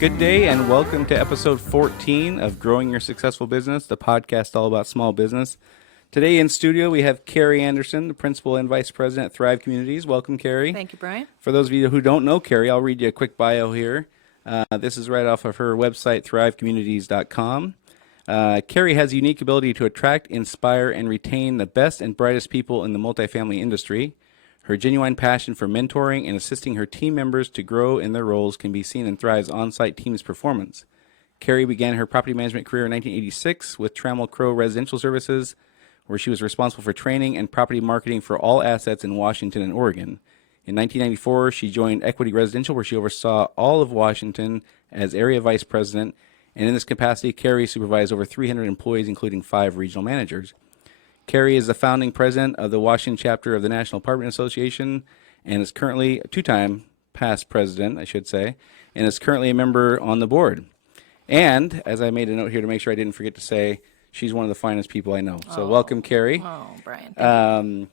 Good day and welcome to episode 14 of Growing Your Successful Business, the podcast all about small business. Today in studio we have Carrie Anderson, the Principal and Vice President at Thrive Communities. Welcome, Carrie. Thank you, Brian. For those of you who don't know Carrie, I'll read you a quick bio here. This is right off of her website, thrivecommunities.com. Carrie has a unique ability to attract, inspire, and retain the best and brightest people in the multifamily industry. Her genuine passion for mentoring and assisting her team members to grow in their roles can be seen in Thrive's on-site team's performance. Carrie began her property management career in 1986 with Trammell Crow Residential Services, where she was responsible for training and property marketing for all assets in Washington and Oregon. In 1994, she joined Equity Residential, where she oversaw all of Washington as area vice president, and in this capacity, Carrie supervised over 300 employees, including 5 regional managers. Carrie is the founding president of the Washington chapter of the National Apartment Association and is currently a two-time past president, I should say, and is currently a member on the board. And, as I made a note here to make sure I didn't forget to say, she's one of the finest people I know. So welcome, Carrie. Oh, Brian. Thank you.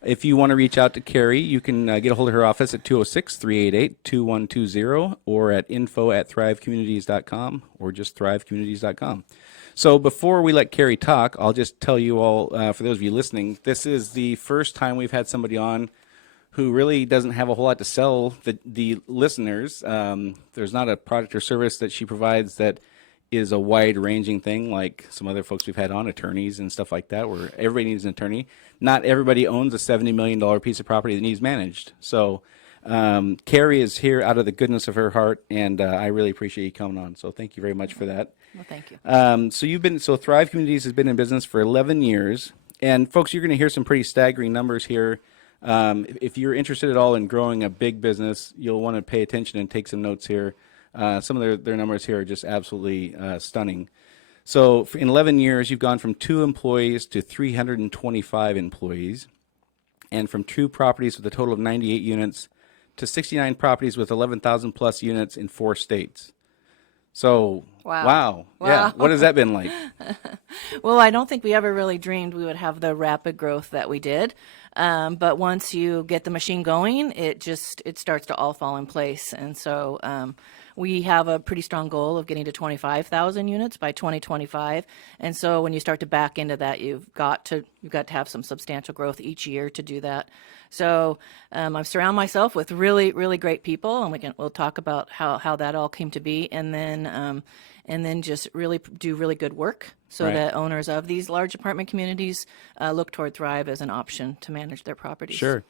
If you want to reach out to Carrie, you can get a hold of her office at 206-388-2120 or at info@thrivecommunities.com or just thrivecommunities.com. So before we let Carrie talk, I'll just tell you all, for those of you listening, this is the first time we've had somebody on who really doesn't have a whole lot to sell the listeners. There's not a product or service that she provides that is a wide-ranging thing like some other folks we've had on, attorneys and stuff like that, where everybody needs an attorney. Not everybody owns a $70 million piece of property that needs managed. So Carrie is here out of the goodness of her heart, and I really appreciate you coming on. So thank you very much for that. Well, thank you. So Thrive Communities has been in business for 11 years. And folks, you're going to hear some pretty staggering numbers here. If you're interested at all in growing a big business, you'll want to pay attention and take some notes here. Some of their numbers here are just absolutely stunning. So in 11 years, you've gone from 2 employees to 325 employees, and from 2 properties with a total of 98 units to 69 properties with 11,000 plus units in 4 states. So, wow. Yeah. What has that been like? Well, I don't think we ever really dreamed we would have the rapid growth that we did. But once you get the machine going, it starts to all fall in place. And so we have a pretty strong goal of getting to 25,000 units by 2025. And so when you start to back into that, you've got to have some substantial growth each year to do that. So I surround myself with really, really great people, and we'll talk about how that all came to be, and then just really do really good work so that owners of these large apartment communities look toward Thrive as an option to manage their properties. Sure.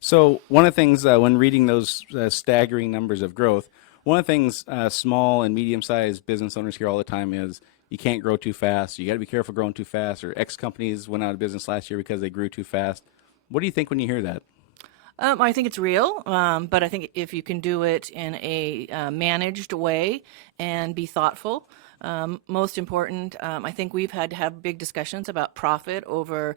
So one of the things when reading those staggering numbers of growth, one of the things small and medium-sized business owners hear all the time is you can't grow too fast. You got to be careful growing too fast. Or X companies went out of business last year because they grew too fast. What do you think when you hear that? I think it's real, but I think if you can do it in a managed way and be thoughtful, most important, I think we've had to have big discussions about profit over,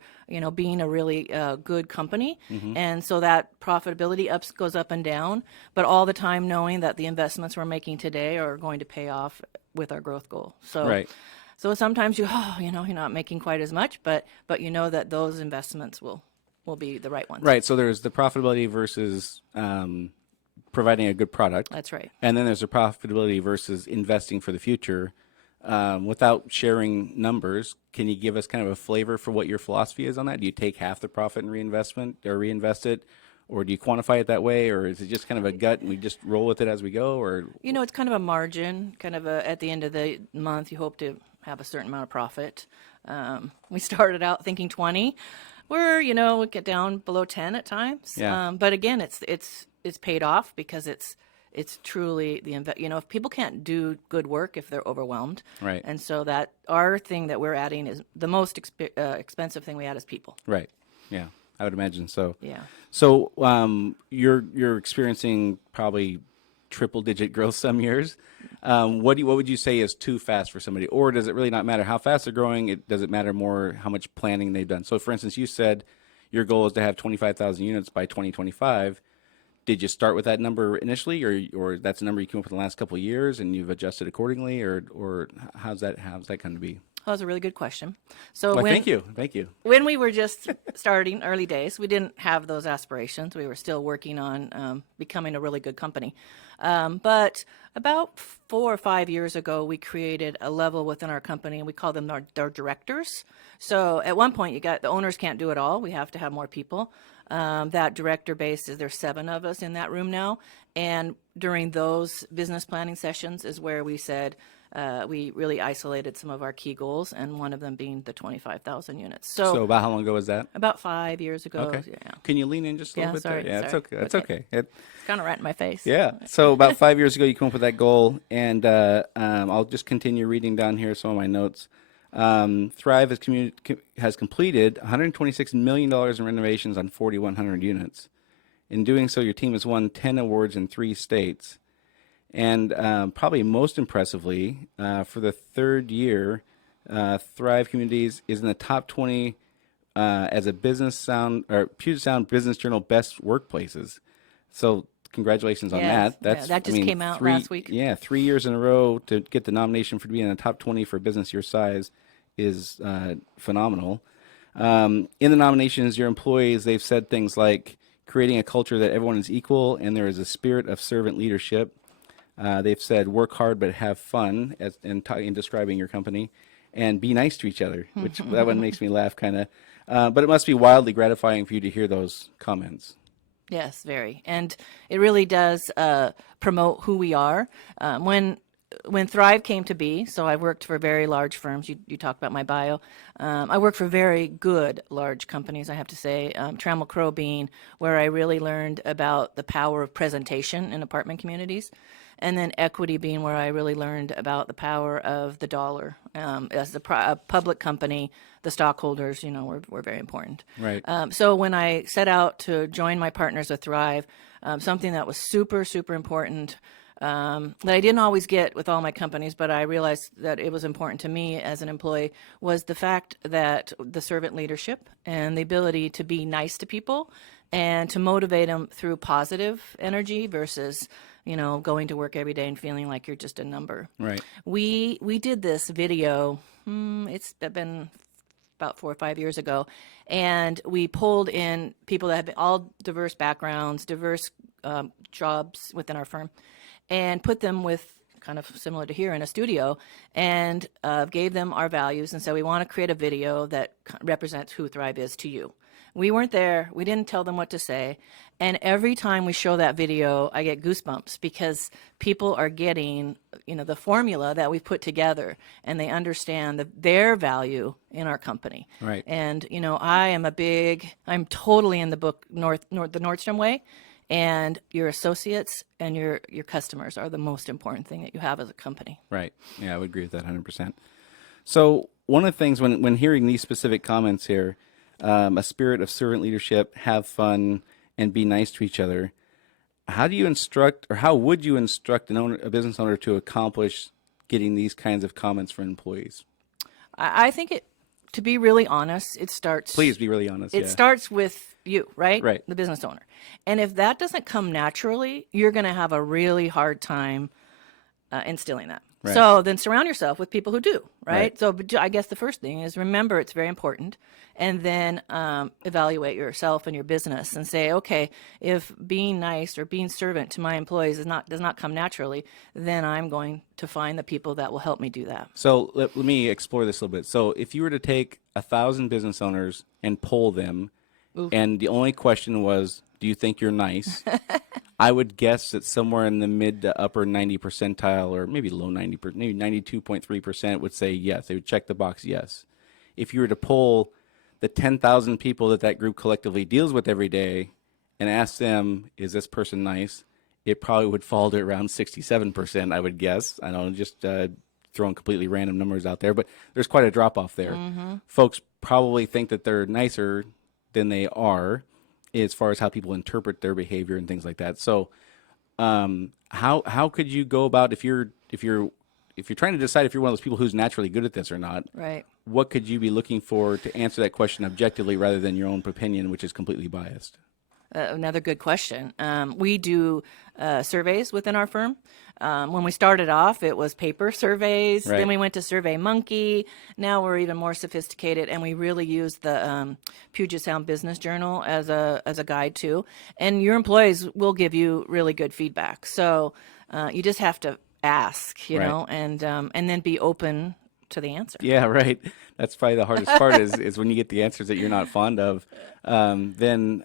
being a really good company. Mm-hmm. And so that profitability goes up and down, but all the time knowing that the investments we're making today are going to pay off with our growth goal. So, so sometimes you're not making quite as much, but you know that those investments will be the right ones. Right. So there's the profitability versus providing a good product. That's right. And then there's the profitability versus investing for the future. Without sharing numbers, can you give us kind of a flavor for what your philosophy is on that? Do you take half the profit and reinvest it? Or do you quantify it that way? Or is it just kind of a gut and we just roll with it as we go? Or it's kind of a margin, at the end of the month, you hope to have a certain amount of profit. We started out thinking 20. We get down below 10 at times. Yeah. But again, it's paid off because it's truly if people can't do good work if they're overwhelmed. Right. And so that our thing that we're adding is the most expensive thing we add is people. Right. Yeah. I would imagine so. Yeah. So you're experiencing probably triple-digit growth some years. What would you say is too fast for somebody, or does it really not matter how fast they're growing? Does it matter more how much planning they've done? So, for instance, you said your goal is to have 25,000 units by 2025. Did you start with that number initially, or that's a number you came up with in the last couple of years and you've adjusted accordingly, or how's that come to be? That was a really good question. So Well, when thank you. when we were just starting early days, we didn't have those aspirations. We were still working on becoming a really good company. But about 4 or 5 years ago, we created a level within our company, and we call them our directors. So at one point, the owners can't do it all. We have to have more people. That director base there's 7 of us in that room now. And during those business planning sessions is where we said, we really isolated some of our key goals, and one of them being the 25,000 units. So about how long ago was that? About 5 years ago. Okay. Yeah. Can you lean in just a little bit sorry, there? Yeah, it's sorry. okay. That's okay. It's kind of right in my face. Yeah. So about 5 years ago, you came up with that goal, and I'll just continue reading down here some of my notes. Thrive has completed $126 million in renovations on 4,100 units. In doing so, your team has won 10 awards in 3 states. And probably most impressively, for the 3rd year, Thrive Communities is in the top 20 as a Puget Sound Business Journal Best Workplaces. So congratulations on Yes, that. that just came out last week. Yeah, 3 years in a row to get the nomination for being in the top 20 for a business your size is phenomenal. In the nominations, your employees, they've said things like creating a culture that everyone is equal and there is a spirit of servant leadership. They've said work hard but have fun in describing your company, and be nice to each other, which that one makes me laugh kind of. But it must be wildly gratifying for you to hear those comments. Yes, very. And it really does promote who we are. When Thrive came to be, so I worked for very large firms. You talked about my bio. I worked for very good large companies, I have to say. Trammell Crow being where I really learned about the power of presentation in apartment communities. And then Equity being where I really learned about the power of the dollar. As a public company, the stockholders, were very important. Right. So when I set out to join my partners with Thrive, something that was super, super important that I didn't always get with all my companies, but I realized that it was important to me as an employee, was the fact that the servant leadership and the ability to be nice to people and to motivate them through positive energy versus going to work every day and feeling like you're just a number. Right. We did this video, it's been about 4 or 5 years ago, and we pulled in people that have all diverse backgrounds, diverse jobs within our firm, and put them with kind of similar to here in a studio, and gave them our values and said, we want to create a video that represents who Thrive is to you. We weren't there. We didn't tell them what to say. And every time we show that video, I get goosebumps because people are getting, the formula that we've put together, and they understand their value in our company. Right. And, I'm totally in the book, the Nordstrom way. And your associates and your customers are the most important thing that you have as a company. Right. Yeah, I would agree with that 100%. So one of the things when hearing these specific comments here, a spirit of servant leadership, have fun, and be nice to each other. How do you instruct, or how would you instruct a business owner to accomplish getting these kinds of comments from employees? I think to be really honest, it starts. Please be really honest. It starts with you, right? Right. The business owner. And if that doesn't come naturally, you're going to have a really hard time instilling that. Right. So then surround yourself with people who do, right? Right. So I guess the first thing is remember it's very important, and then evaluate yourself and your business and say, okay, if being nice or being servant to my employees does not come naturally, then I'm going to find the people that will help me do that. So let me explore this a little bit. So if you were to take 1,000 business owners and poll them, Oof. and the only question was, do you think you're nice? I would guess that somewhere in the mid to upper 90 percentile, or maybe low 90, maybe 92.3% would say yes. They would check the box yes. If you were to poll the 10,000 people that group collectively deals with every day and ask them, is this person nice? It probably would fall to around 67%, I would guess. I don't know, just throwing completely random numbers out there, but there's quite a drop off there. Mm-hmm. Folks probably think that they're nicer than they are, as far as how people interpret their behavior and things like that. So, how could you go about if you're trying to decide if you're one of those people who's naturally good at this or not? Right. What could you be looking for to answer that question objectively rather than your own opinion, which is completely biased? Another good question. We do surveys within our firm. When we started off, it was paper surveys. Right. Then we went to Survey Monkey. Now we're even more sophisticated, and we really use the Puget Sound Business Journal as a guide too. And your employees will give you really good feedback. So you just have to ask, you Right. know, and then be open to the answer. Yeah, right. That's probably the hardest part is when you get the answers that you're not fond of, then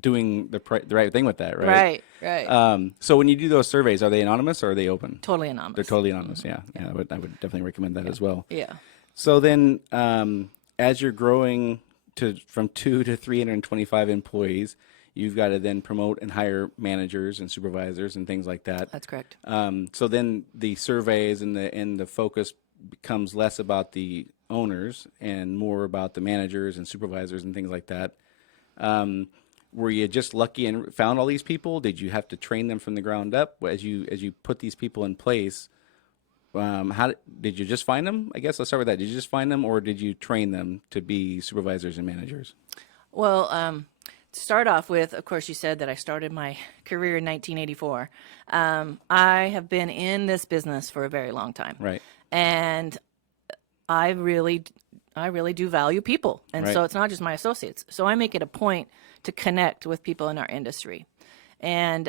doing the right thing with that, right? Right, right. So when you do those surveys, are they anonymous or are they open? Totally anonymous. They're totally anonymous. Yeah, yeah. I would definitely recommend that as well. Yeah. So then, as you're growing from 2 to 325 employees, you've got to then promote and hire managers and supervisors and things like that. That's correct. So then the surveys and the focus becomes less about the owners and more about the managers and supervisors and things like that. Were you just lucky and found all these people? Did you have to train them from the ground up as you put these people in place? How did you just find them? I guess let's start with that. Did you just find them, or did you train them to be supervisors and managers? Well, to start off with, of course, you said that I started my career in 1984. I have been in this business for a very long time. Right. And I really do value people. And Right. so it's not just my associates. So I make it a point to connect with people in our industry. And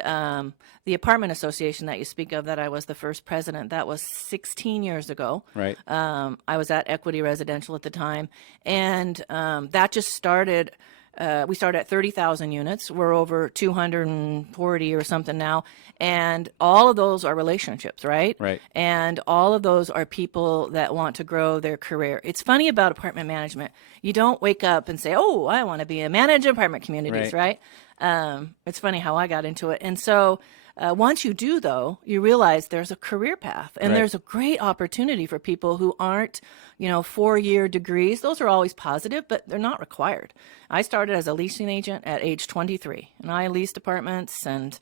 the apartment association that you speak of, that I was the first president, that was 16 years ago. Right. I was at Equity Residential at the time. And that just started. We started at 30,000 units. We're over 240 or something now. And all of those are relationships, right? Right. And all of those are people that want to grow their career. It's funny about apartment management. You don't wake up and say, oh, I want to be a manager of apartment communities, right? It's funny how I got into it. And so once you do, though, you realize there's a career path, and Right. there's a great opportunity for people who aren't, 4-year degrees. Those are always positive, but they're not required. I started as a leasing agent at age 23, and I leased apartments, and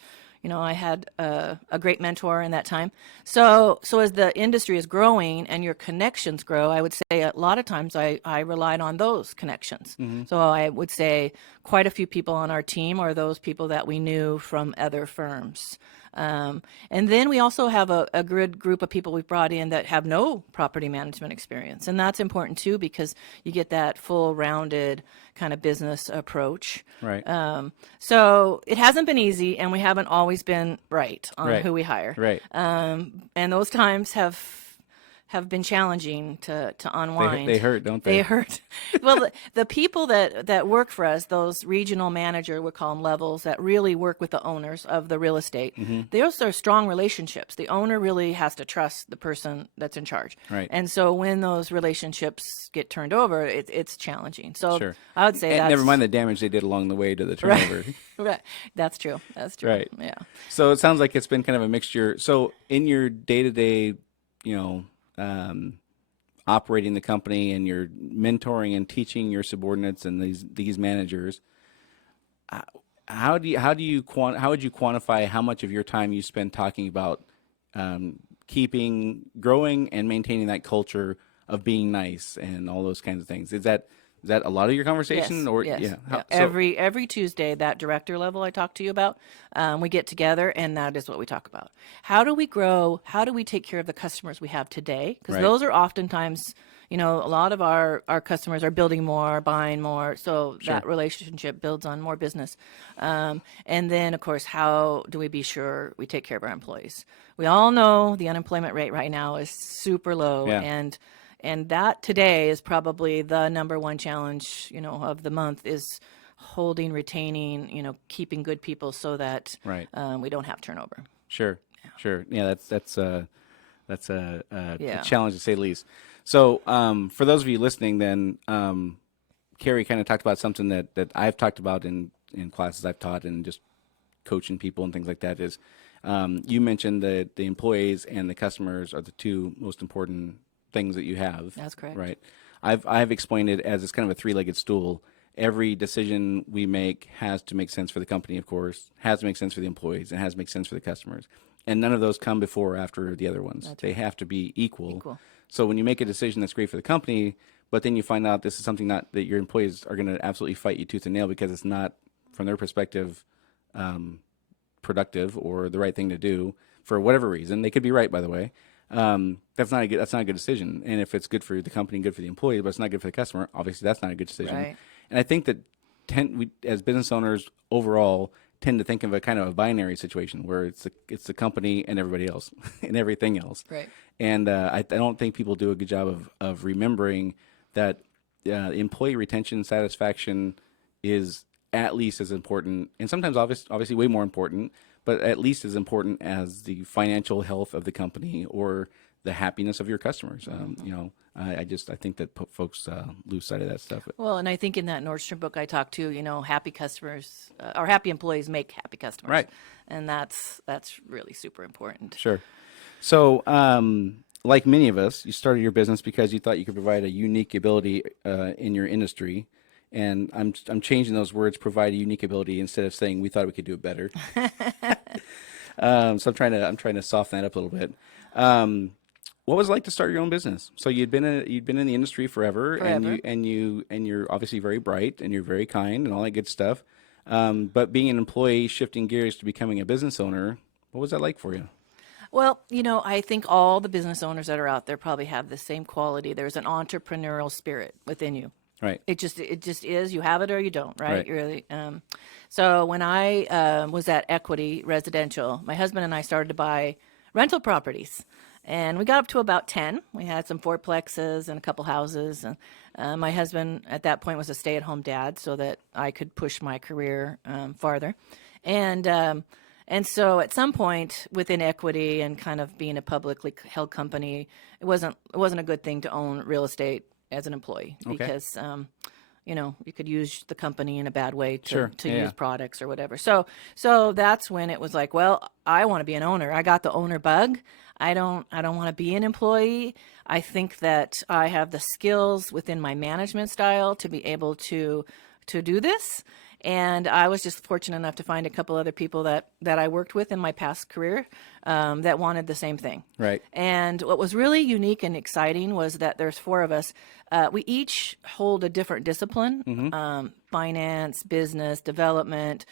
I had a great mentor in that time. So as the industry is growing and your connections grow, I would say a lot of times I relied on those connections. So I would say quite a few people on our team are those people that we knew from other firms. And then we also have a good group of people we've brought in that have no property management experience. And that's important too, because you get that full rounded kind of business approach. Right. So it hasn't been easy, and we haven't always been right on Right. who we hire. Right. And those times have been challenging to unwind. They hurt, don't they? They hurt. Well, the people that work for us, those regional manager, we call them levels, that really work with the owners of the real estate, those are strong relationships. The owner really has to trust the person that's in charge. Right. And so when those relationships get turned over, it's challenging. So Sure. I would say And that's... never mind the damage they did along the way to the turnover. Right. That's true. That's true. Right. Yeah. So it sounds like it's been kind of a mixture. So in your day-to-day, operating the company, and you're mentoring and teaching your subordinates and these managers, how would you quantify how much of your time you spend talking about growing and maintaining that culture of being nice and all those kinds of things? Is that a lot of your conversation? Yes, Or yes. yeah, Yeah. Every Tuesday, that director level I talked to you about, we get together, and that is what we talk about. How do we grow? How do we take care of the customers we have today? Because Right. those are oftentimes, a lot of our customers are building more, buying more, so that relationship builds on more business. And then, of course, how do we be sure we take care of our employees? We all know the unemployment rate right now is super low, Yeah. and that today is probably the number one challenge, of the month, is holding, retaining, keeping good people so that Right. we don't have turnover. Sure. Yeah, that's a Yeah. challenge to say the least. So for those of you listening, then Carrie kind of talked about something that I've talked about in classes I've taught and just coaching people and things like that. Is you mentioned that the employees and the customers are the two most important things that you have. That's correct. Right. I've explained it as it's kind of a three-legged stool. Every decision we make has to make sense for the company, of course, has to make sense for the employees, and has to make sense for the customers. And none of those come before or after the other ones. They have to be equal. So when you make a decision that's great for the company, but then you find out this is something that your employees are going to absolutely fight you tooth and nail because it's not from their perspective, productive or the right thing to do for whatever reason. They could be right, by the way. That's not a good decision. And if it's good for the company, good for the employee, but it's not good for the customer, obviously that's not a good decision. Right. And I think that we, as business owners overall, tend to think of a kind of a binary situation where it's the company and everybody else and everything else. Right. And I don't think people do a good job of remembering that employee retention satisfaction is at least as important, and sometimes obviously way more important, but at least as important as the financial health of the company or the happiness of your customers. I think that folks lose sight of that stuff. Well, and I think in that Nordstrom book I talked to, happy customers or happy employees make happy customers. Right. And that's really super important. Sure. So, like many of us, you started your business because you thought you could provide a unique ability in your industry. And I'm changing those words, provide a unique ability, instead of saying we thought we could do it better. So I'm trying to soften that up a little bit. What was it like to start your own business? So you'd been in the industry forever. and you're obviously very bright and you're very kind and all that good stuff. But being an employee, shifting gears to becoming a business owner, what was that like for you? Well, I think all the business owners that are out there probably have the same quality. There's an entrepreneurial spirit within you. Right. It just is. You have it or you don't, right? Right. You really. So when I was at Equity Residential, my husband and I started to buy rental properties, and we got up to about 10. We had some fourplexes and a couple houses. And my husband at that point was a stay-at-home dad, so that I could push my career farther. And so at some point within Equity and kind of being a publicly held company, it wasn't a good thing to own real estate as an employee, because you could use the company in a bad way to use products or whatever. So that's when it was like, well, I want to be an owner. I got the owner bug. I don't want to be an employee. I think that I have the skills within my management style to be able to do this. And I was just fortunate enough to find a couple other people that I worked with in my past career that wanted the same thing. Right. And what was really unique and exciting was that there's 4 of us. We each hold a different discipline, finance, business, development,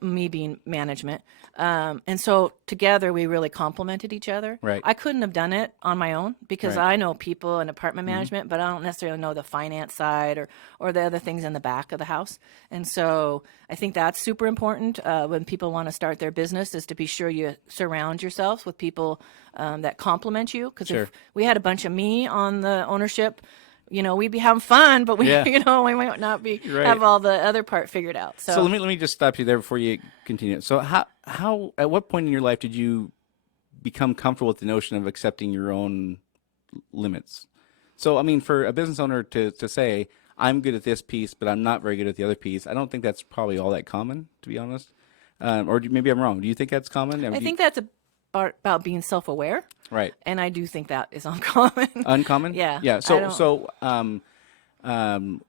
me being management. And so together we really complemented each other. Right. I couldn't have done it on my own because Right. I know people and apartment management, but I don't necessarily know the finance side or the other things in the back of the house. And so I think that's super important when people want to start their business, is to be sure you surround yourselves with people that complement you. Because Sure. if we had a bunch of me on the ownership, we'd be having fun, but we might not be Right. have all the other part figured out. So let me just stop you there before you continue. So how at what point in your life did you become comfortable with the notion of accepting your own limits? So I mean, for a business owner to say, I'm good at this piece, but I'm not very good at the other piece, I don't think that's probably all that common, to be honest. Maybe I'm wrong. Do you think that's common? I think that's about being self-aware. Right. And I do think that is uncommon. Uncommon? Yeah. Yeah. So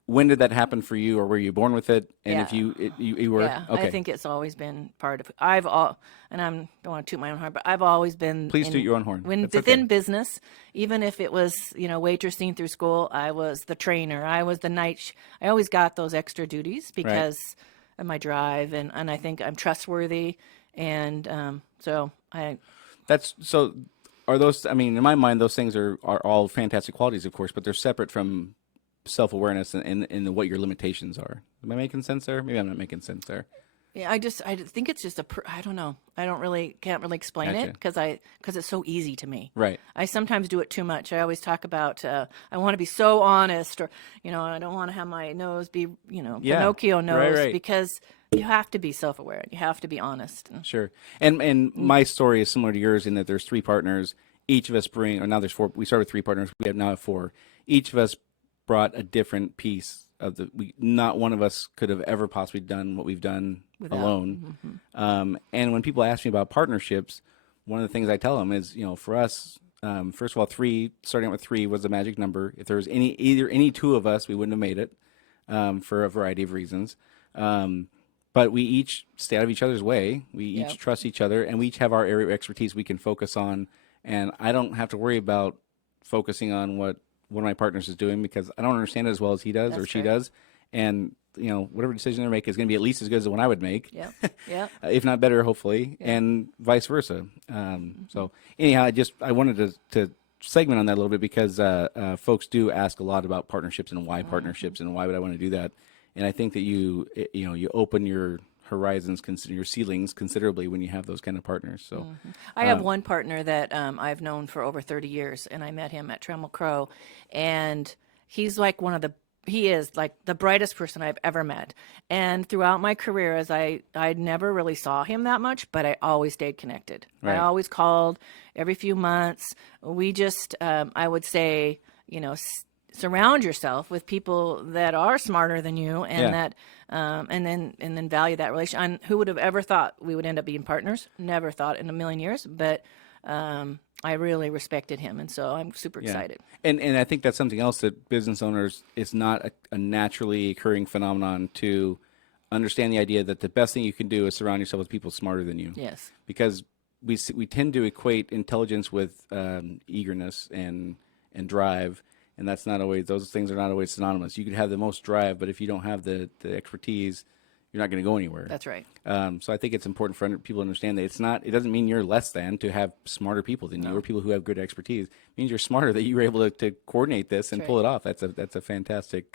when did that happen for you, or were you born with it? And if you were, yeah, okay. I think it's always been part of. And I don't want to toot my own horn, but I've always been. Please toot your own horn. That's Within okay. business, even if it was waitressing through school, I was the trainer. I was the night. I always got those extra duties because of my drive, and I think I'm trustworthy, and so I. That's so. Are those? I mean, in my mind, those things are all fantastic qualities, of course, but they're separate from self-awareness and what your limitations are. Am I making sense there? Maybe I'm not making sense there. Yeah, I think it's just I don't know. I can't really explain Gotcha. it because it's so easy to me. Right. I sometimes do it too much. I always talk about I want to be so honest, or I don't want to have my nose be Pinocchio nose, right. because you have to be self-aware. You have to be honest. Sure. And my story is similar to yours in that there's 3 partners. Each of us now there's 4. We started with 3 partners. We now have 4. Each of us brought a different piece of not one of us could have ever possibly done what we've done alone. And when people ask me about partnerships, one of the things I tell them is, for us, first of all, 3, starting out with 3 was the magic number. If there was any 2 of us, we wouldn't have made it for a variety of reasons. But we each stay out of each other's way. We each trust each other, and we each have our area of expertise we can focus on. And I don't have to worry about focusing on what one of my partners is doing because I don't understand it as well as he does or she does. And whatever decision they make is going to be at least as good as the one I would make. Yeah. Yeah. If not better, hopefully, Yeah. and vice versa. So anyhow, I wanted to segment on that a little bit because folks do ask a lot about partnerships and why partnerships and why would I want to do that. And I think that you open your horizons, consider your ceilings considerably when you have those kind of partners. So I have one partner that I've known for over 30 years, and I met him at Trammell Crow, and he's like he is like the brightest person I've ever met. And throughout my career, as I never really saw him that much, but I always stayed connected. Right. I always called every few months. We just, I would say, surround yourself with people that are smarter than you, and that, and then value that relation. And who would have ever thought we would end up being partners? Never thought in a million years, but I really respected him, and so I'm super excited. And I think that's something else that business owners, it's not a naturally occurring phenomenon to understand the idea that the best thing you can do is surround yourself with people smarter than you. Yes. Because we tend to equate intelligence with eagerness and drive, and that's not always, those things are not always synonymous. You could have the most drive, but if you don't have the expertise, you're not going to go anywhere. That's right. So I think it's important for people to understand that it doesn't mean you're less than to have smarter people than you or people who have good expertise. It means you're smarter that you were able to coordinate this and pull it off. That's a fantastic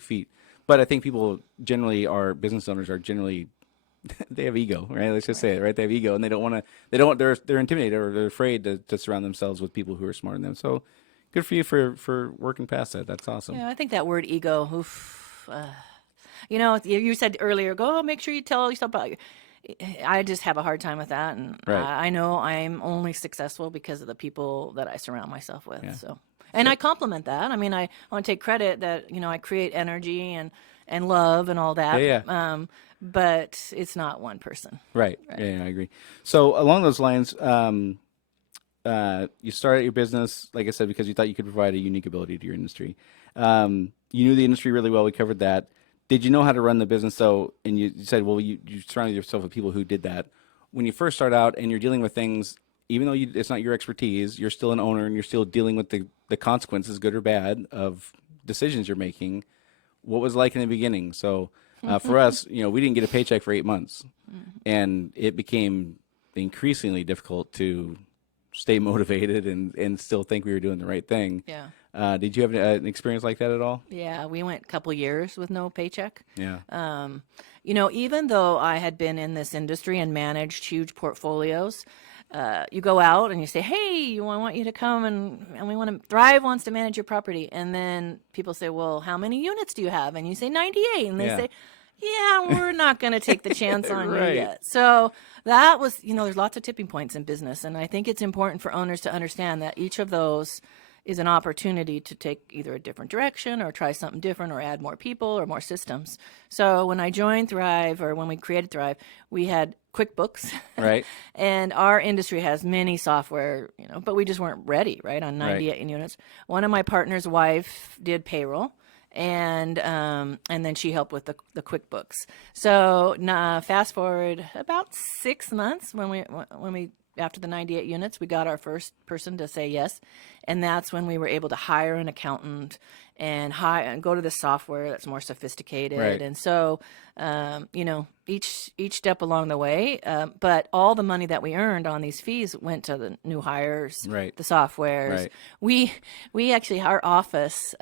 feat. But I think business owners are generally, they have ego, right? Let's just say it, right? They have ego, and they're intimidated or they're afraid to surround themselves with people who are smarter than them. So good for you for working past that. That's awesome. Yeah, I think that word ego, oof, you said earlier, make sure you tell yourself about I just have a hard time with that, and I know I'm only successful because of the people that I surround myself with. Yeah. So, and I compliment that. I mean, I want to take credit that I create energy and love and all that. Yeah. But it's not one person. Right. Yeah, I agree. So along those lines, you started your business, like I said, because you thought you could provide a unique ability to your industry. You knew the industry really well. We covered that. Did you know how to run the business? So, and you said, well, you surrounded yourself with people who did that. When you first start out and you're dealing with things, even though it's not your expertise, you're still an owner and you're still dealing with the consequences, good or bad, of decisions you're making. What was it like in the beginning? So for us, we didn't get a paycheck for 8 months, and it became increasingly difficult to stay motivated and still think we were doing the right thing. Yeah. Did you have an experience like that at all? Yeah, we went a couple years with no paycheck. Yeah. Even though I had been in this industry and managed huge portfolios, you go out and you say, hey, I want you to come and we want to, Thrive wants to manage your property. And then people say, well, how many units do you have? And you say 98. And they say, yeah, we're not going to take the chance on you yet. So that was, there's lots of tipping points in business. And I think it's important for owners to understand that each of those is an opportunity to take either a different direction or try something different or add more people or more systems. So when I joined Thrive, or when we created Thrive, we had QuickBooks. Right. And our industry has many software, but we just weren't ready, right, on 98 units. One of my partner's wife did payroll. And then she helped with the QuickBooks. So fast forward about 6 months when we after the 98 units, we got our first person to say yes, and that's when we were able to hire an accountant and go to the software that's more sophisticated. Right. And so, each step along the way, but all the money that we earned on these fees went to the new hires, the softwares. Right. We actually, our office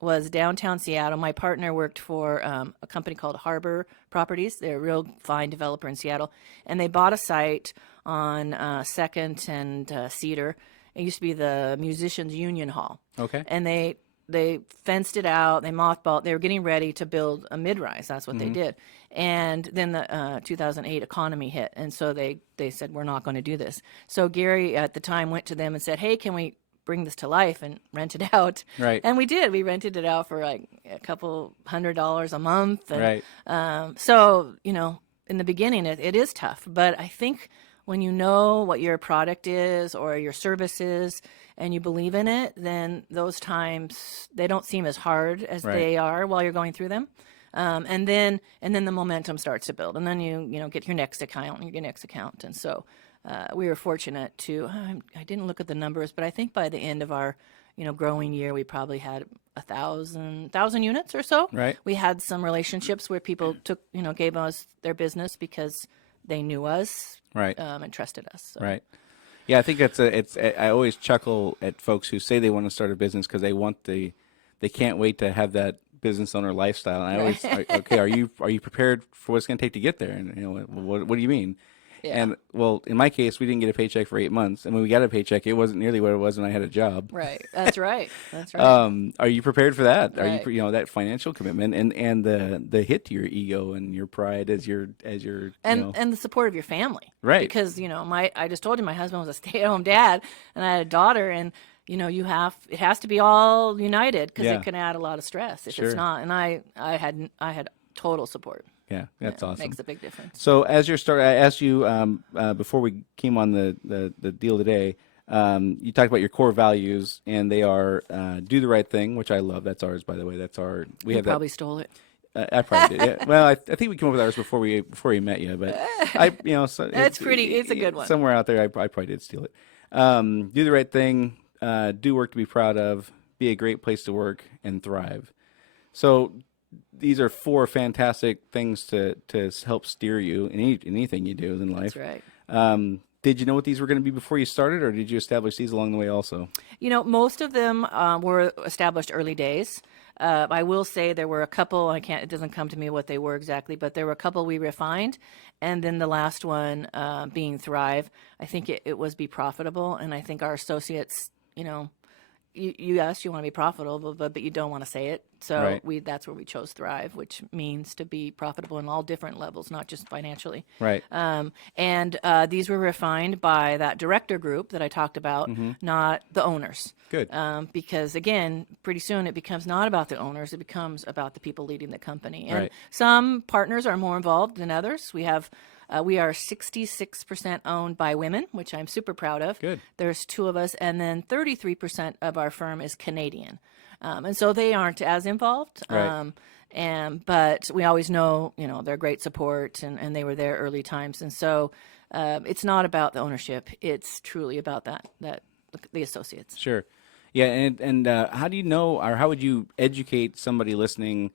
was downtown Seattle. My partner worked for a company called Harbor Properties. They're a real fine developer in Seattle, and they bought a site on 2nd and Cedar. It used to be the Musicians Union Hall. Okay. And they fenced it out. They mothballed. They were getting ready to build a mid-rise. That's what they did. And then the 2008 economy hit, and so they said, we're not going to do this. So Gary at the time went to them and said, hey, can we bring this to life and rent it out? Right. And we did. We rented it out for like a couple $100 a month. And, right. So, in the beginning, it is tough. But I think when you know what your product is or your service is and you believe in it, then those times, they don't seem as hard as they are while you're going through them. And then the momentum starts to build. And then you get your next account and your next account. And so we were fortunate to, I didn't look at the numbers, but I think by the end of our growing year, we probably had 1,000 units or so. Right. We had some relationships where people gave us their business because they knew us, Right. and trusted us. So. Right. Yeah, I think I always chuckle at folks who say they want to start a business because they can't wait to have that business owner lifestyle. And I always, okay, are you prepared for what it's going to take to get there? And what do you mean? Yeah. And well, in my case, we didn't get a paycheck for 8 months, and when we got a paycheck, it wasn't nearly what it was when I had a job. Right. That's right. That's right. Are you prepared for that? Right. Are you that financial commitment and the hit to your ego and your pride as your and the support of your family, Right. Because I just told you my husband was a stay-at-home dad, and I had a daughter, and it has to be all united because Yeah. it can add a lot of stress if Sure. it's not. And I had total support. Yeah, that's awesome. Makes a big difference. So as you're starting, I asked you before we came on the deal today. You talked about your core values, and they are do the right thing, which I love. That's ours, by the way. That's our. We You have probably stole it. I probably did. Yeah. Well, I think we came up with ours before we met you, but so It's a good one. Somewhere out there, I probably did steal it. Do the right thing. Do work to be proud of. Be a great place to work and thrive. So these are 4 fantastic things to help steer you in anything you do in life. That's right. Did you know what these were going to be before you started, or did you establish these along the way also? Most of them were established early days. I will say there were a couple, it doesn't come to me what they were exactly, but there were a couple we refined. And then the last one being Thrive, I think it was be profitable. And I think our associates, you asked, you want to be profitable, but you don't want to say it. So Right. that's where we chose Thrive, which means to be profitable in all different levels, not just financially. Right. And these were refined by that director group that I talked about, not the owners. Good. Because again, pretty soon it becomes not about the owners; it becomes about the people leading the company. And Right. some partners are more involved than others. We are 66% owned by women, which I'm super proud of. Good. There's 2 of us, and then 33% of our firm is Canadian, and so they aren't as involved. Right. But we always know, they're great support, and they were there early times, and so it's not about the ownership; it's truly about that the associates. Sure. Yeah, and how do you know, or how would you educate somebody listening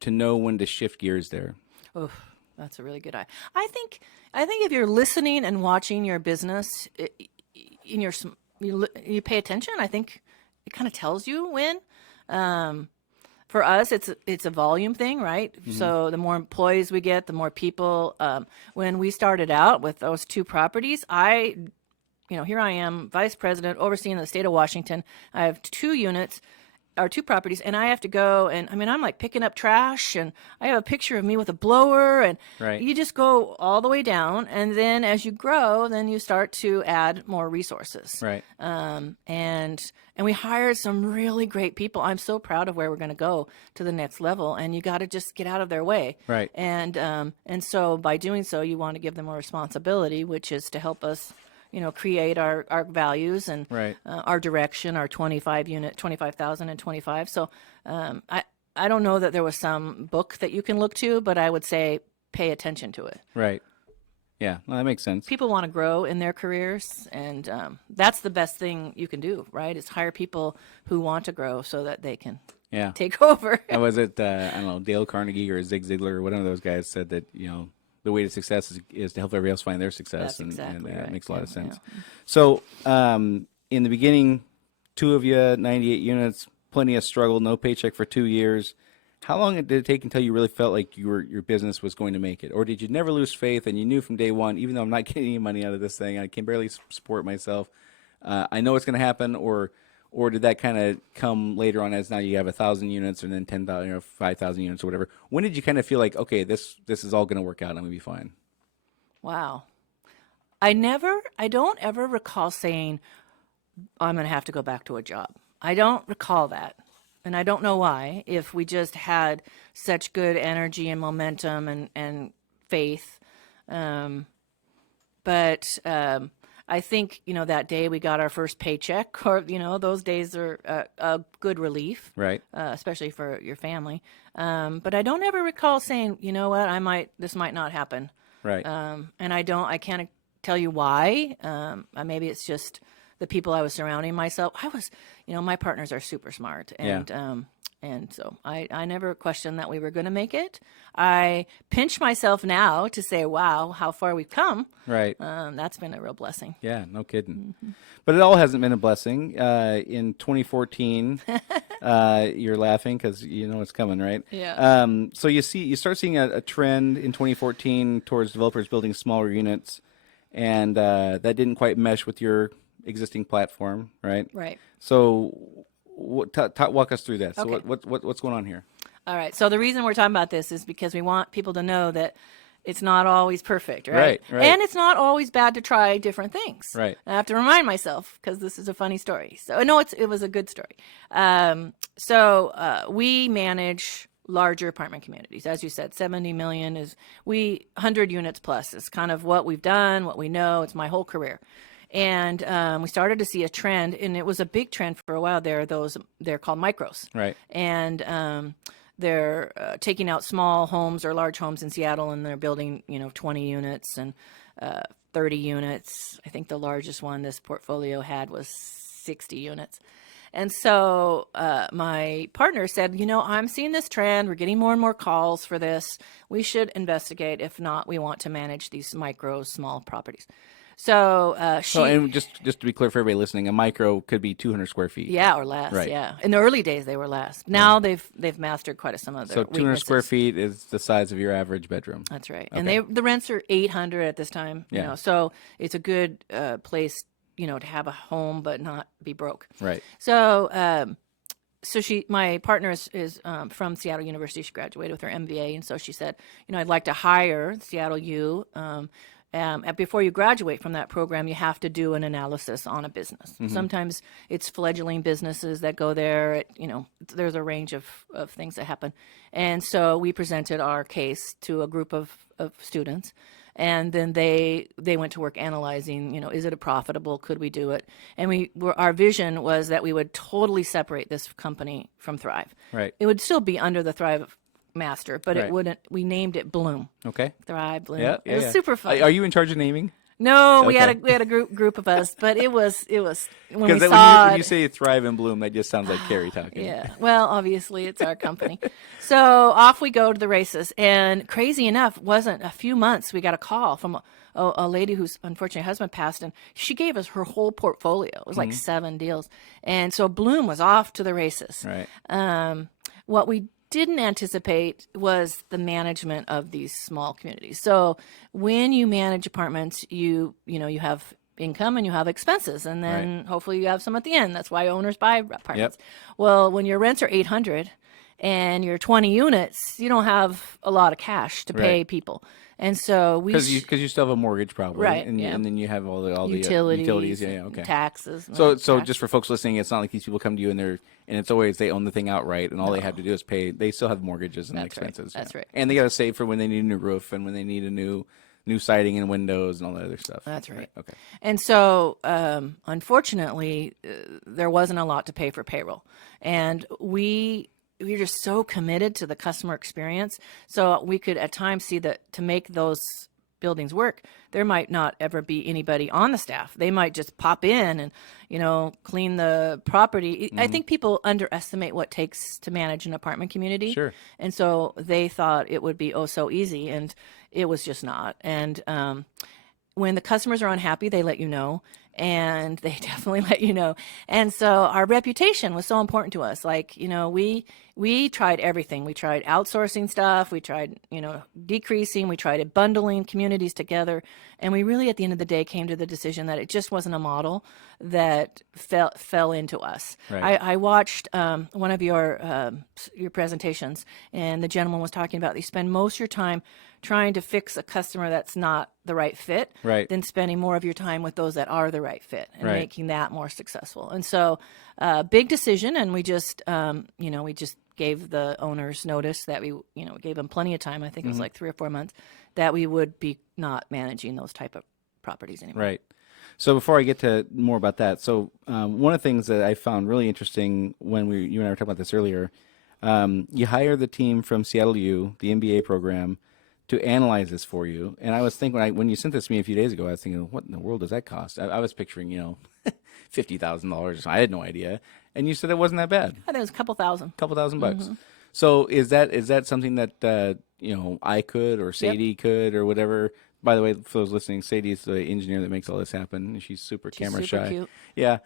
to know when to shift gears there? Oh, that's a really good eye. I think if you're listening and watching your business, you pay attention. I think it kind of tells you when. For us, it's a volume thing, right? Mm-hmm. So the more employees we get, the more people. When we started out with those 2 properties, here I am, vice president, overseeing the state of Washington. I have 2 units. Or 2 properties, and I have to go, and I'm like picking up trash, and I have a picture of me with a blower, and Right. you just go all the way down, and then as you grow, then you start to add more resources. Right. And we hired some really great people. I'm so proud of where we're going to go to the next level, and you got to just get out of their way. Right. And so by doing so, you want to give them more responsibility, which is to help us create our values and Right. our direction, our 25,000 and 25. So I don't know that there was some book that you can look to, but I would say pay attention to it. Right. Yeah, well, that makes sense. People want to grow in their careers, and that's the best thing you can do, right? Is hire people who want to grow so that they can take over. And was it, I don't know, Dale Carnegie or Zig Ziglar or one of those guys said that, the way to success is to help everybody else find their success. That's exactly and right. That makes a lot of sense. Yeah. So in the beginning, 2 of you, 98 units, plenty of struggle, no paycheck for 2 years. How long did it take until you really felt like your business was going to make it? Or did you never lose faith and you knew from day one, even though I'm not getting any money out of this thing, I can barely support myself, I know it's going to happen, or did that kind of come later on as now you have 1,000 units and then 10,000 or 5,000 units or whatever? When did you kind of feel like, okay, this is all going to work out and I'm going to be fine? Wow. I don't ever recall saying, I'm going to have to go back to a job. I don't recall that. And I don't know why, if we just had such good energy and momentum and faith. But I think, that day we got our first paycheck, or, those days are a good relief, Right. Especially for your family. But I don't ever recall saying, this might not happen. Right. And I can't tell you why. Maybe it's just the people I was surrounding myself. My partners are super smart, and Yeah. and so I never questioned that we were going to make it. I pinch myself now to say, wow, how far we've come. Right. That's been a real blessing. Yeah, no kidding. But it all hasn't been a blessing. In 2014, you're laughing because you know it's coming, right? Yeah. So you start seeing a trend in 2014 towards developers building smaller units, and that didn't quite mesh with your existing platform, right? Right. So, walk us through that. So, Okay. what's going on here? All right. So the reason we're talking about this is because we want people to know that it's not always perfect, right? Right. And it's not always bad to try different things. Right. I have to remind myself because this is a funny story. So no, it was a good story. We manage larger apartment communities, as you said. 70 million is 100 units plus is kind of what we've done, what we know. It's my whole career. And we started to see a trend, and it was a big trend for a while. They're called micros, Right. And they're taking out small homes or large homes in Seattle, and they're building 20 units and 30 units. I think the largest one this portfolio had was 60 units. And so my partner said, I'm seeing this trend. We're getting more and more calls for this. We should investigate. If not, we want to manage these micro, small properties. So and just to be clear for everybody listening, a micro could be 200 square feet. Yeah, or less. Right. Yeah. In the early days, they were less. Now they've mastered quite some of their So 200 weaknesses. square feet is the size of your average bedroom. That's right. Okay. And the rents are 800 at this time. Yeah. So it's a good place, to have a home but not be broke. Right. So my partner is from Seattle University. She graduated with her MBA, and so she said, I'd like to hire Seattle U. Before you graduate from that program, you have to do an analysis on a business. Mm-hmm. Sometimes it's fledgling businesses that go there. There's a range of things that happen. And so we presented our case to a group of students. And then they went to work analyzing, is it profitable? Could we do it? And our vision was that we would totally separate this company from Thrive. Right. It would still be under the Thrive master, but Right. it wouldn't. We named it Bloom. Okay. Thrive, Bloom. Yeah. It was super fun. Are you in charge of naming? No, we Okay. had a group of us, but it was when we Because saw when it. you say Thrive and Bloom, that just sounds like Carrie talking. Yeah. Well, obviously it's our company. So off we go to the races. And crazy enough, wasn't a few months we got a call from a lady whose unfortunate husband passed, and she gave us her whole portfolio. It was like 7 deals. And so Bloom was off to the races. Right. What we didn't anticipate was the management of these small communities. So when you manage apartments, you have income and you have expenses, and then hopefully you have some at the end. That's why owners buy apartments. Yep. Well, when your rents are 800 and you're 20 units, you don't have a lot of cash to pay Right. people. And so Because you still have a mortgage probably, Right, and, yeah. and then you have all the utilities, Yeah. Okay. taxes. So tax. just for folks listening, it's not like these people come to you and it's always they own the thing outright, and all they have to do is pay. They still have mortgages and That's right. expenses. That's right. And they got to save for when they need a new roof and when they need a new siding and windows and all that other stuff. That's right. Okay. And so, unfortunately, there wasn't a lot to pay for payroll, and we're just so committed to the customer experience. So we could at times see that to make those buildings work, there might not ever be anybody on the staff. They might just pop in and, clean the property. I think people underestimate what it takes to manage an apartment community. Sure. And so they thought it would be so easy, and it was just not. And when the customers are unhappy, they let you know, and they definitely let you know. And so our reputation was so important to us. Like, we tried everything. We tried outsourcing stuff. We tried, decreasing. We tried bundling communities together. And we really, at the end of the day, came to the decision that it just wasn't a model that fell into us. Right. I watched one of your presentations, and the gentleman was talking about you spend most of your time trying to fix a customer that's not the right fit, Right. than spending more of your time with those that are the right fit and Right. making that more successful. And so, big decision, and we just gave the owners notice that we gave them plenty of time. I think it was like 3 or 4 months that we would be not managing those type of properties anymore. Right. So before I get to more about that, so one of the things that I found really interesting when you and I were talking about this earlier, you hire the team from Seattle U, the MBA program, to analyze this for you. And I was thinking when you sent this to me a few days ago, I was thinking, what in the world does that cost? I was picturing, $50,000. I had no idea. And you said it wasn't that bad. I think it was a couple thousand. Couple thousand bucks. So is that something that I could or Sadie could or whatever? By the way, for those listening, Sadie is the engineer that makes all this happen. She's super camera super shy. cute. Yeah.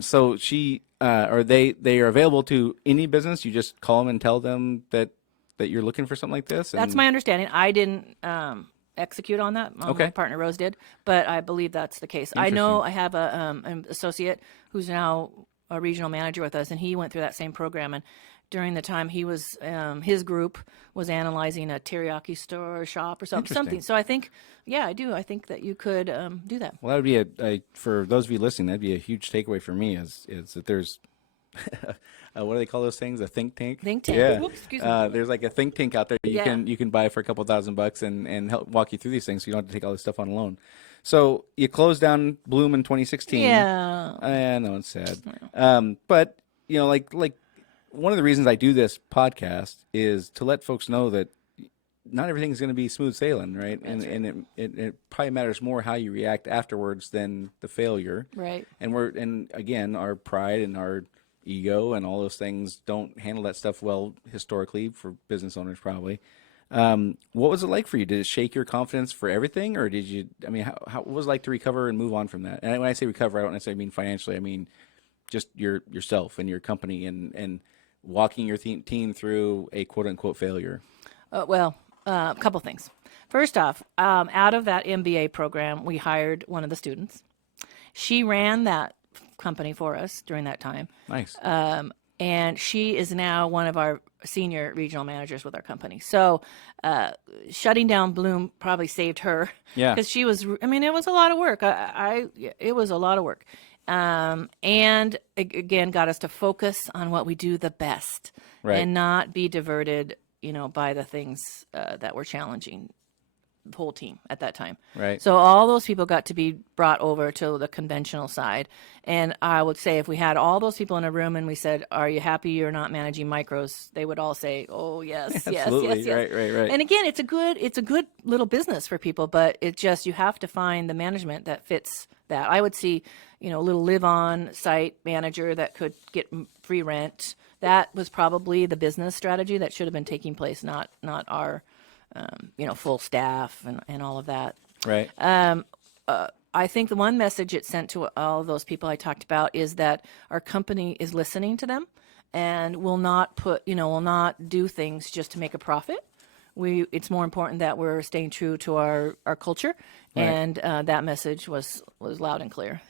So she or they are available to any business. You just call them and tell them that you're looking for something like this. That's my understanding. I didn't execute on that. Okay. My partner Rose did, but I believe that's the case. I know I have an associate who's now a regional manager with us, and he went through that same program. And during the time he was, his group was analyzing a teriyaki store or shop or something. So I think, yeah, I do. I think that you could do that. Well, that would be for those of you listening, that'd be a huge takeaway for me is that there's what do they call those things? A think tank. Think tank. Yeah. Whoops, excuse me. There's like a think tank out there you can buy for a couple $1,000 and help walk you through these things, so you don't have to take all this stuff on alone. So you closed down Bloom in 2016. Yeah. I know it's sad. But like one of the reasons I do this podcast is to let folks know that not everything is going to be smooth sailing, right? And it probably matters more how you react afterwards than the failure. Right. And again, our pride and our ego and all those things don't handle that stuff well historically for business owners probably. What was it like for you? Did it shake your confidence for everything, or did you? I mean, how what was it like to recover and move on from that? And when I say recover, I don't necessarily mean financially. I mean just yourself and your company and walking your team through a quote unquote failure. A couple things. First off, out of that MBA program, we hired one of the students. She ran that company for us during that time. Nice. And she is now one of our senior regional managers with our company. So shutting down Bloom probably saved her. Yeah. Because she was, I mean, it was a lot of work. It was a lot of work. And again, got us to focus on what we do the best and not be diverted, by the things that were challenging the whole team at that time. Right. So all those people got to be brought over to the conventional side. And I would say if we had all those people in a room and we said, "Are you happy you're not managing micros?" They would all say, "Oh, yes, Absolutely. yes." Right. And again, it's a good little business for people, but it just, you have to find the management that fits that. I would see, a little live-on site manager that could get free rent. That was probably the business strategy that should have been taking place, not our full staff and all of that. Right. I think the one message it sent to all those people I talked about is that our company is listening to them and will not do things just to make a profit. It's more important that we're staying true to our culture, and that message was loud and clear.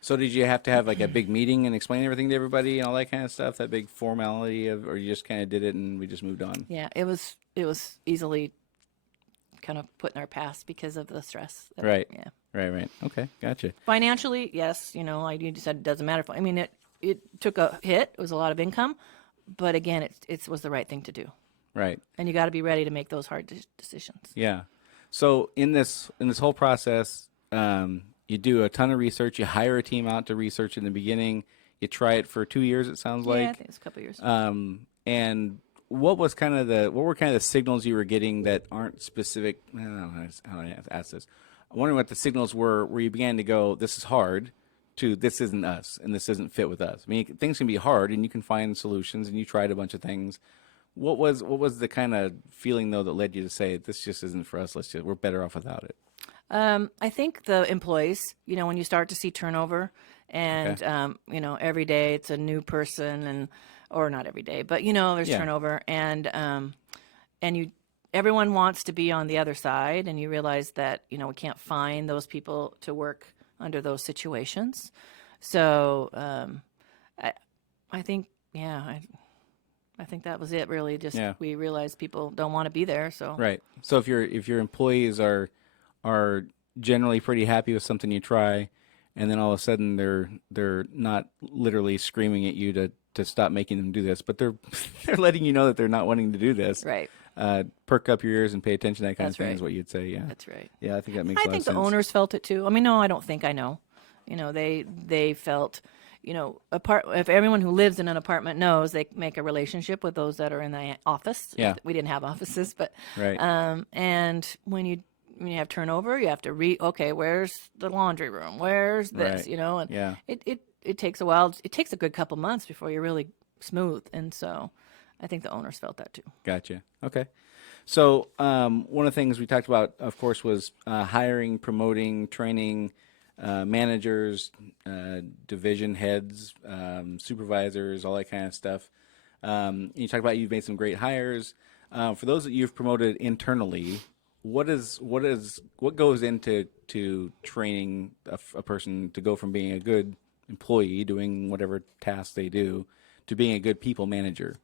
So did you have to have like a big meeting and explain everything to everybody and all that kind of stuff, that big formality or you just kind of did it and we just moved on? Yeah, it was easily kind of put in our past because of the stress. Right. Yeah. Right. Okay, gotcha. Financially, yes, you said it doesn't matter. I mean, it took a hit. It was a lot of income, but again, it was the right thing to do. Right. And you got to be ready to make those hard decisions. Yeah. So in this whole process, you do a ton of research. You hire a team out to research in the beginning. You try it for 2 years. It sounds like. Yeah, I think it's a couple of years. And what were kind of the signals you were getting that aren't specific? I don't know how to ask this. I'm wondering what the signals were where you began to go, this is hard, to this isn't us and this doesn't fit with us. I mean, things can be hard and you can find solutions and you tried a bunch of things. What was the kind of feeling though that led you to say this just isn't for us? We're better off without it. I think the employees, when you start to see turnover and, every day it's a new person or not every day, but there's turnover and everyone wants to be on the other side and you realize that, we can't find those people to work under those situations. So, I think, I think that was it really. Just, we realized people don't want to be there. So, right. So if your employees are generally pretty happy with something you try, and then all of a sudden they're not literally screaming at you to stop making them do this, but they're letting you know that they're not wanting to do this. Right. Perk up your ears and pay attention. That kind That's of thing right. is what you'd say. Yeah. That's right. Yeah, I think that makes a lot of sense. I think the owners felt it too. I mean, no, I don't think I know. They felt, if everyone who lives in an apartment knows, they make a relationship with those that are in the office. Yeah. We didn't have offices, but right. And when when you have turnover, you have to okay, where's the laundry room? Where's this? Right. You know, and Yeah. it takes a while. It takes a good couple months before you're really smooth. And so I think the owners felt that too. Gotcha. Okay. So one of the things we talked about, of course, was hiring, promoting, training managers, division heads, supervisors, all that kind of stuff. You talked about you've made some great hires. For those that you've promoted internally, what goes into training a person to go from being a good employee doing whatever tasks they do to being a good people manager?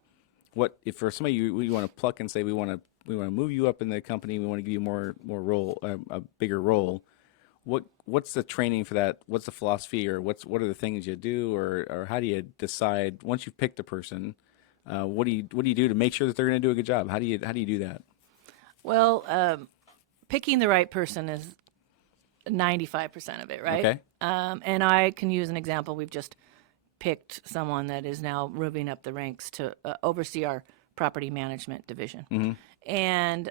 What if for somebody you want to pluck and say we want to move you up in the company, we want to give you more role, a bigger role? What's the training for that? What's the philosophy, or what are the things you do, or how do you decide once you've picked a person? What do you do to make sure that they're going to do a good job? How do you do that? Well, picking the right person is 95% of it, right? Okay. And I can use an example. We've just picked someone that is now moving up the ranks to oversee our property management division. Mm-hmm. And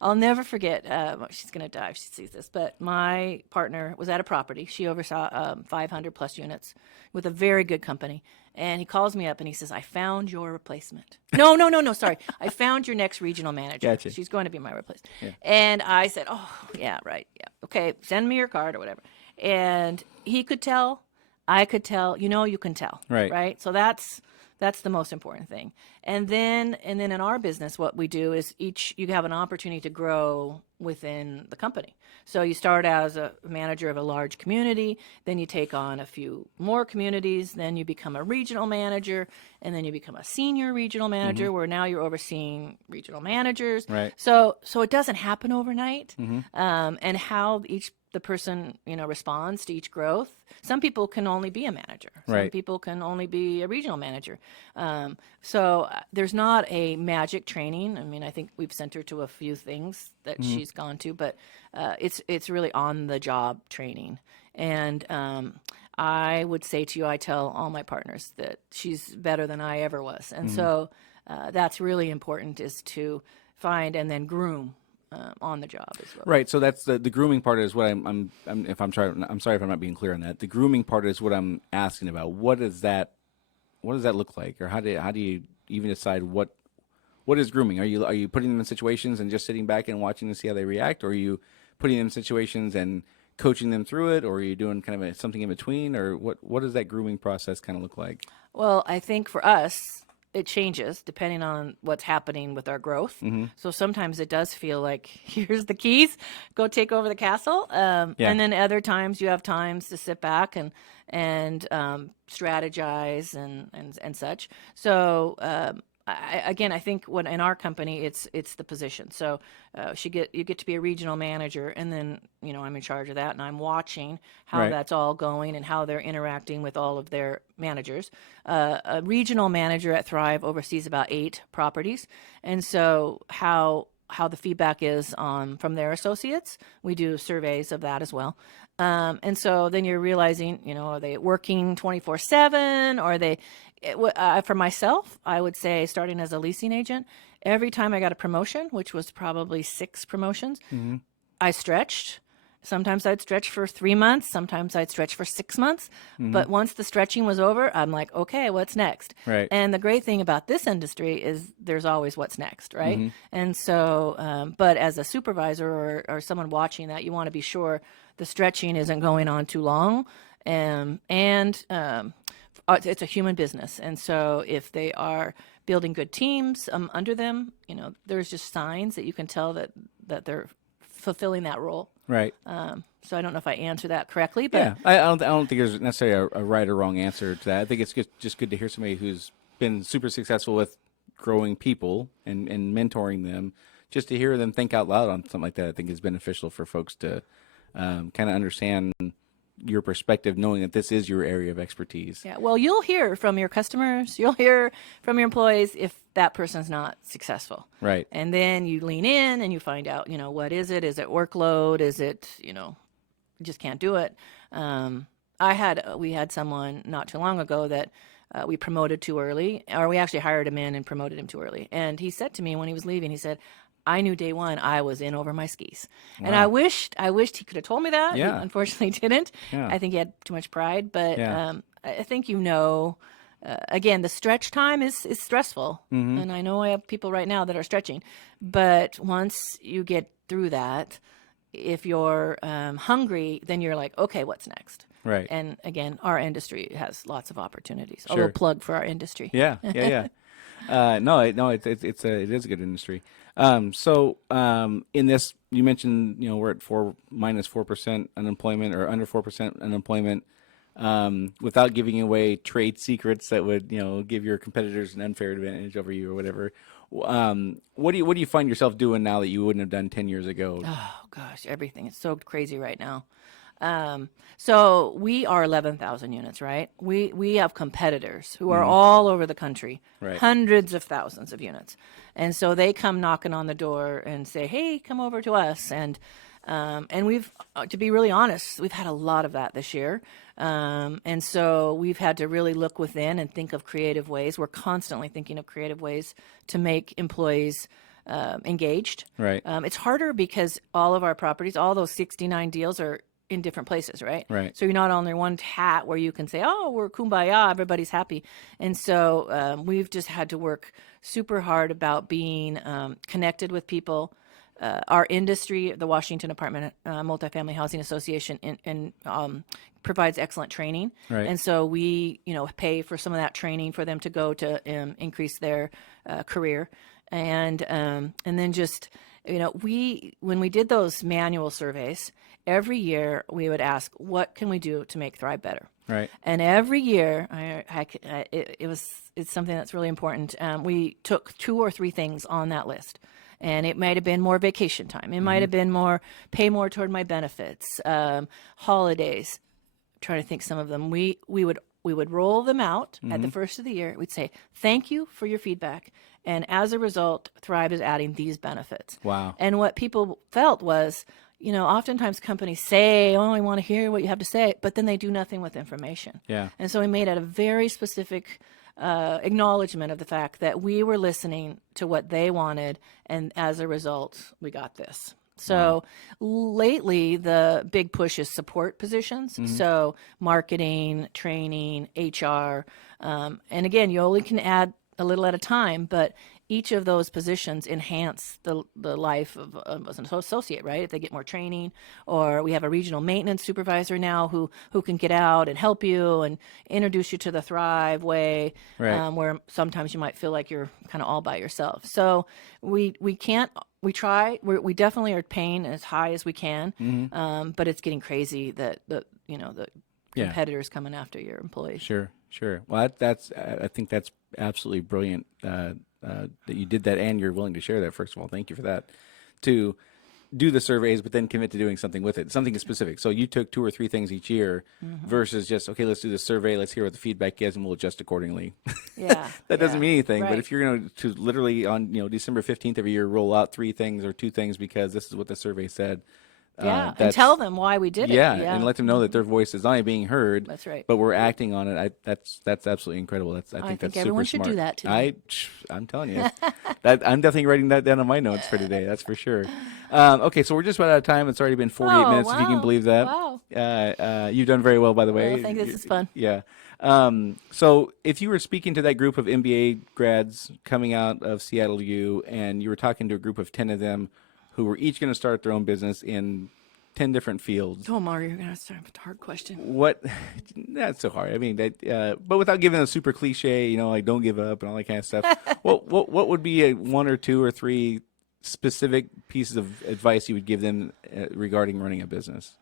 I'll never forget, she's going to die if she sees this, but my partner was at a property. She oversaw 500 plus units with a very good company. And he calls me up and he says, I found your replacement. No, sorry. I found your next regional manager. Gotcha. She's going to be my replacement. Yeah. And I said, oh, yeah, right. Yeah. Okay, send me your card or whatever. And he could tell, I could tell, you can tell. Right. Right. So that's the most important thing. And then in our business, what we do is you have an opportunity to grow within the company. So you start as a manager of a large community, then you take on a few more communities, then you become a regional manager, and then you become a senior regional manager, where now you're overseeing regional managers. Right. So it doesn't happen overnight. Mm-hmm. And how the person responds to each growth. Some people can only be a manager. Some Right. people can only be a regional manager. So there's not a magic training. I mean, I think we've sent her to a few things that she's gone to, but it's really on the job training. And I would say to you, I tell all my partners that she's better than I ever was. And so that's really important, is to find and then groom on the job as well. Right. So that's the grooming part is what I'm sorry if I'm not being clear on that. The grooming part is what I'm asking about. What does that look like, or how do you even decide what is grooming? Are you putting them in situations and just sitting back and watching to see how they react, or are you putting them in situations and coaching them through it, or are you doing kind of something in between, or what does that grooming process kind of look like? Well, I think for us, it changes depending on what's happening with our growth. Mm-hmm. So sometimes it does feel like, here's the keys, go take over the castle. And then other times you have times to sit back and strategize and such. So I think when in our company, it's the position. So you get to be a regional manager, and then I'm in charge of that, and I'm watching how Right. that's all going and how they're interacting with all of their managers. A regional manager at Thrive oversees about 8 properties, and so how the feedback is from their associates. We do surveys of that as well. And so then you're realizing, are they working 24/7? Or are they, for myself, I would say, starting as a leasing agent, every time I got a promotion, which was probably 6 promotions, I stretched. Sometimes I'd stretch for 3 months. Sometimes I'd stretch for 6 months. But once the stretching was over, I'm like, okay, what's next? Right. And the great thing about this industry is there's always what's next, right? And so, but as a supervisor or someone watching that, you want to be sure the stretching isn't going on too long. It's a human business. And so if they are building good teams under them, there's just signs that you can tell that they're fulfilling that role. Right. So I don't know if I answer that correctly, but Yeah, I don't think there's necessarily a right or wrong answer to that. I think it's just good to hear somebody who's been super successful with growing people and mentoring them, just to hear them think out loud on something like that. I think is beneficial for folks to kind of understand your perspective, knowing that this is your area of expertise. yeah. Well, you'll hear from your customers, you'll hear from your employees if that person's not successal. Right. And then you lean in and you find out, what is it? Is it workload? Is it, you just can't do it. We had someone not too long ago that we promoted too early, or we actually hired him in and promoted him too early. And he said to me when he was leaving, he said, I knew day one I was in over my skis. And Wow. I wished he could have told me that. He Yeah. unfortunately didn't. Yeah. I think he had too much pride, but Yeah. I think again, the stretch time is stressful. Mm-hmm. And I know I have people right now that are stretching, but once you get through that, if you're hungry, then you're like, okay, what's next? Right. And again, our industry has lots of opportunities. A Sure. little plug for our industry. Yeah. Yeah. Yeah. No, it is a good industry. In this, you mentioned, we're at -4% unemployment or under 4% unemployment, without giving away trade secrets that would, give your competitors an unfair advantage over you or whatever. What do you find yourself doing now that you wouldn't have done 10 years ago? Oh gosh, everything is so crazy right now. So we are 11,000 units, right? We have competitors who are all over the country, Right. hundreds of thousands of units, and so they come knocking on the door and say, "Hey, come over to us." And we've, to be really honest, we've had a lot of that this year, and so we've had to really look within and think of creative ways. We're constantly thinking of creative ways to make employees engaged. Right. It's harder because all of our properties, all those 69 deals are in different places, right? Right. So you're not under one hat where you can say, oh, we're kumbaya, everybody's happy. And so we've just had to work super hard about being connected with people. Our industry, the Washington Apartment Multifamily Housing Association, provides excellent training. Right. And so we, pay for some of that training for them to go to increase their career. And then just, when we did those manual surveys, every year we would ask, what can we do to make Thrive better? Right. And every year, it's something that's really important. We took 2 or 3 things on that list. And it might have been more vacation time. It might have been pay more toward my benefits, holidays. I'm trying to think some of them. We would roll them out at the first of the year. We'd say, thank you for your feedback. And as a result, Thrive is adding these benefits. Wow. And what people felt was, oftentimes companies say, oh, I want to hear what you have to say, but then they do nothing with information. Yeah. And so we made it a very specific acknowledgement of the fact that we were listening to what they wanted, and as a result, we got this. So lately, the big push is support positions. So marketing, training, HR, and again, you only can add a little at a time, but each of those positions enhance the life of an associate, right? If they get more training, or we have a regional maintenance supervisor now who can get out and help you and introduce you to the Thrive way, Right. where sometimes you might feel like you're kind of all by yourself. So we definitely are paying as high as we can, but it's getting crazy that the competitors coming after your employees. Sure. Well, I think that's absolutely brilliant that you did that, and you're willing to share that. First of all, thank you for that. To do the surveys, but then commit to doing something with it, something specific. So you took 2 or 3 things each year versus just, okay, let's do the survey, let's hear what the feedback is, and we'll adjust accordingly. Yeah. That doesn't mean anything. Right. But if you're going to literally on December 15th every year roll out 3 things or 2 things because this is what the survey said. And tell them why we did it. Yeah, and let them know that their voice is not only being heard, That's right. but we're acting on it. That's absolutely incredible. I think that's everyone super should smart. do that today. I'm telling you, I'm definitely writing that down on my notes for today. That's for sure. Okay, so we're just about out of time. It's already been 48 minutes, if you can wow. believe that. Wow. You've done very well, by the way. I think this is fun. Yeah. So if you were speaking to that group of MBA grads coming out of Seattle U, and you were talking to a group of 10 of them who were each going to start their own business in 10 different fields. Oh, Mario, you're going to start with a hard question. What? That's so hard. I mean, but without giving a super cliche, like don't give up and all that kind of stuff. What would be 1 or 2 or 3 specific pieces of advice you would give them regarding running a business?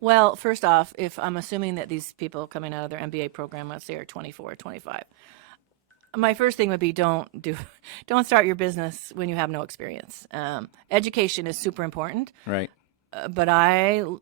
Well, first off, if I'm assuming that these people coming out of their MBA program, let's say, are 24 or 25, my first thing would be don't start your business when you have no experience. Education is super important. Right. But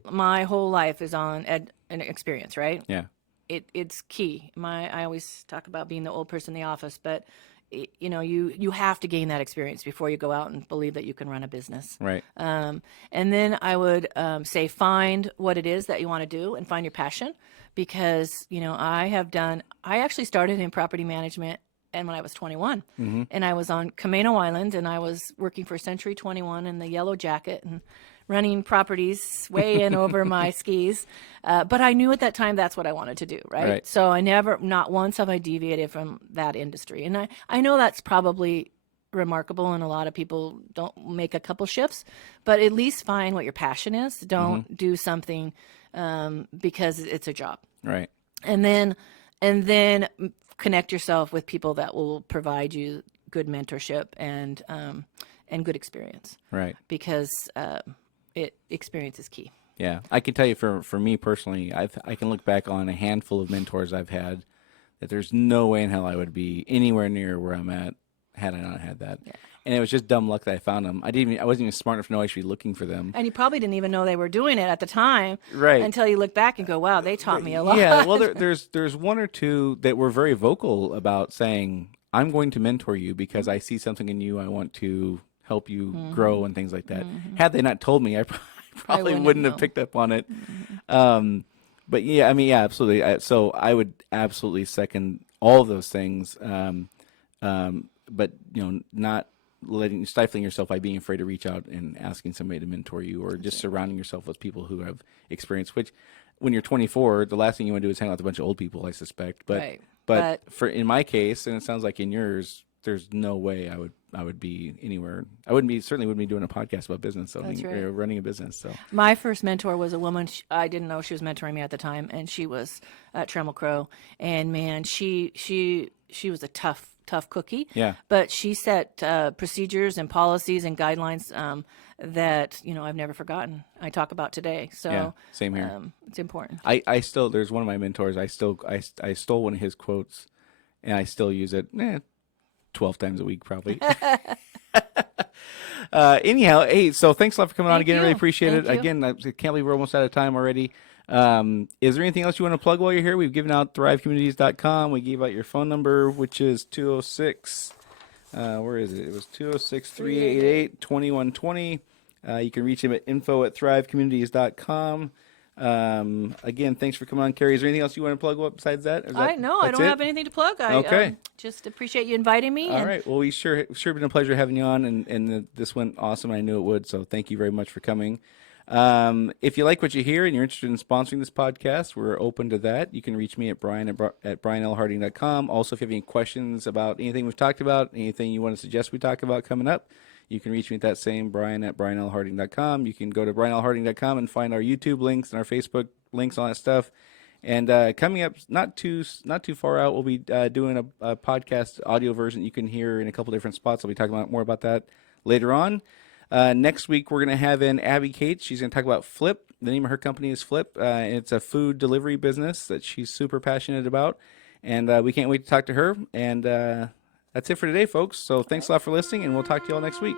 my whole life is on an experience, right? Yeah. It's key. I always talk about being the old person in the office, but you have to gain that experience before you go out and believe that you can run a business. Right. And then I would say find what it is that you want to do and find your passion, because I actually started in property management and when I was 21, and I was on Camino Island, and I was working for Century 21 in the yellow jacket and running properties way in over my skis. But I knew at that time that's what I wanted to do, right? So I never, not once have I deviated from that industry. And I know that's probably remarkable, and a lot of people don't make a couple shifts, but at least find what your passion is. Don't do something because it's a job. Right. And then connect yourself with people that will provide you good mentorship and good experience. Right. Because experience is key. Yeah, I can tell you for me personally, I can look back on a handful of mentors I've had that there's no way in hell I would be anywhere near where I'm at had I not had that. Yeah. And it was just dumb luck that I found them. I wasn't even smart enough to know I should be looking for them. And you probably didn't even know they were doing it at the time, right? Until you look back and go, "Wow, they taught me a lot." Yeah, well, there's one or two that were very vocal about saying, "I'm going to mentor you because I see something in you. I want to help you grow and things like that." Had they not told me, I probably wouldn't have picked up on it. But yeah, I mean, yeah, absolutely. So I would absolutely second all of those things. But not stifling yourself by being afraid to reach out and asking somebody to mentor you, or just surrounding yourself with people who have experience. Which, when you're 24, the last thing you want to do is hang out with a bunch of old people, I suspect. But for in my case, and it sounds like in yours, there's no way I would be anywhere. Certainly wouldn't be doing a podcast about business, or running a business. So my first mentor was a woman. I didn't know she was mentoring me at the time, and she was at Trammell Crow. And man, she was a tough cookie. Yeah. But she set procedures and policies and guidelines that I've never forgotten. I talk about today. So yeah, same here. It's important. I still, there's one of my mentors. I stole one of his quotes, and I still use it 12 times a week probably. Anyhow, hey, so thanks a lot for coming on again. I really appreciate it. Again, I can't believe we're almost out of time already. Is there anything else you want to plug while you're here? We've given out thrivecommunities.com. We gave out your phone number, which is 206. Where is it? It was 206-388-2120. You can reach him at info@thrivecommunities.com. Again, thanks for coming on, Carrie. Is there anything else you want to plug up besides that? I don't have anything to plug. I just appreciate you inviting me. All right. Well, we sure been a pleasure having you on, and this went awesome. I knew it would, so thank you very much for coming. If you like what you hear and you're interested in sponsoring this podcast, we're open to that. You can reach me at Brian at brianlharding.com. Also, if you have any questions about anything we've talked about, anything you want to suggest we talk about coming up, you can reach me at that same Brian at brianlharding.com. You can go to brianlharding.com and find our YouTube links and our Facebook links, all that stuff. And coming up, not too far out, we'll be doing a podcast audio version you can hear in a couple different spots. I'll be talking more about that later on. Next week, we're going to have in Abby Cates. She's going to talk about Flip. The name of her company is Flip. And it's a food delivery business that she's super passionate about. And we can't wait to talk to her. And that's it for today, folks. So thanks a lot for listening, and we'll talk to you all next week.